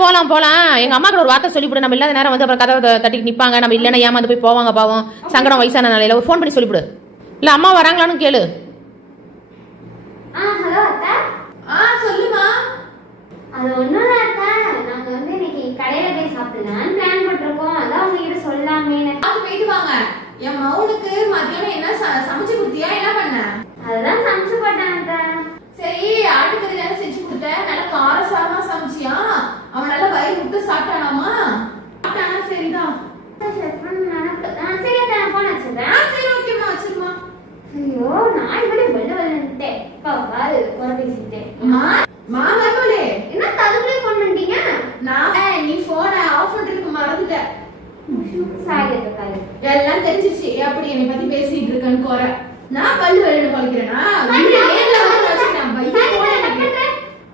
போலாம் போலாம். எங்க அம்மா கூட ஒரு வார்த்தை சொல்லிவிடு. நம்ம இல்லாத நேரம் வந்து அப்புறம் கதவை தட்டிட்டு நிப்பாங்க. நம்ம இல்லைன்னா ஏமாந்து போய் போவாங்க பாவம். சங்கடம் வயசான நிலையில ஒரு ஃபோன் பண்ணி சொல்லிவிடு. இல்ல அம்மா வராங்களான்னு கேளு. ஹலோ அத்தா. சொல்லுமா. அது ஒண்ணும் இல்ல அத்தா, நாங்க வந்து இன்னைக்கு கடையில போய் சாப்பிடலாம்னு பிளான் பண்ணிருக்கோம். அதான் உங்ககிட்ட சொல்லாமே. போயிட்டு வாங்க. என் மவுனுக்கு மத்தியானம் என்ன சமைச்சு கொடுத்தியா? என்ன பண்ண? அதெல்லாம் சமைச்சு போட்டேன் அத்தா. சரி, ஆட்டுக்கறி தானே செஞ்சு கொடுத்தேன். நல்லா காரசாரமா சமைச்சியா? அவன் நல்லா வயிறு விட்டு சாப்பிட்டானாமா? சாப்பிட்டானா? சரிதான். சரி அத்தா, நான் போன் வச்சிருக்கேன். சரி ஓகேம்மா, வச்சிருமா. ஐயோ, நான் இப்படி வெள்ளவெள்ளன்ட்டேன். பாரு போற பேசிட்டேன். மகளே, என்ன ததுக்குள்ளே ஃபோன் பண்ணிட்டீங்க? நீ போனை ஆஃப் பண்றதுக்கு மறந்துட்ட. சாரி அத்தா. எல்லாம் தெரிஞ்சிச்சு எப்படி என்னை பத்தி பேசிட்டு இருக்கேன்னு. கோர நான் பல்லு வெளியிட குறைக்கிறேனா?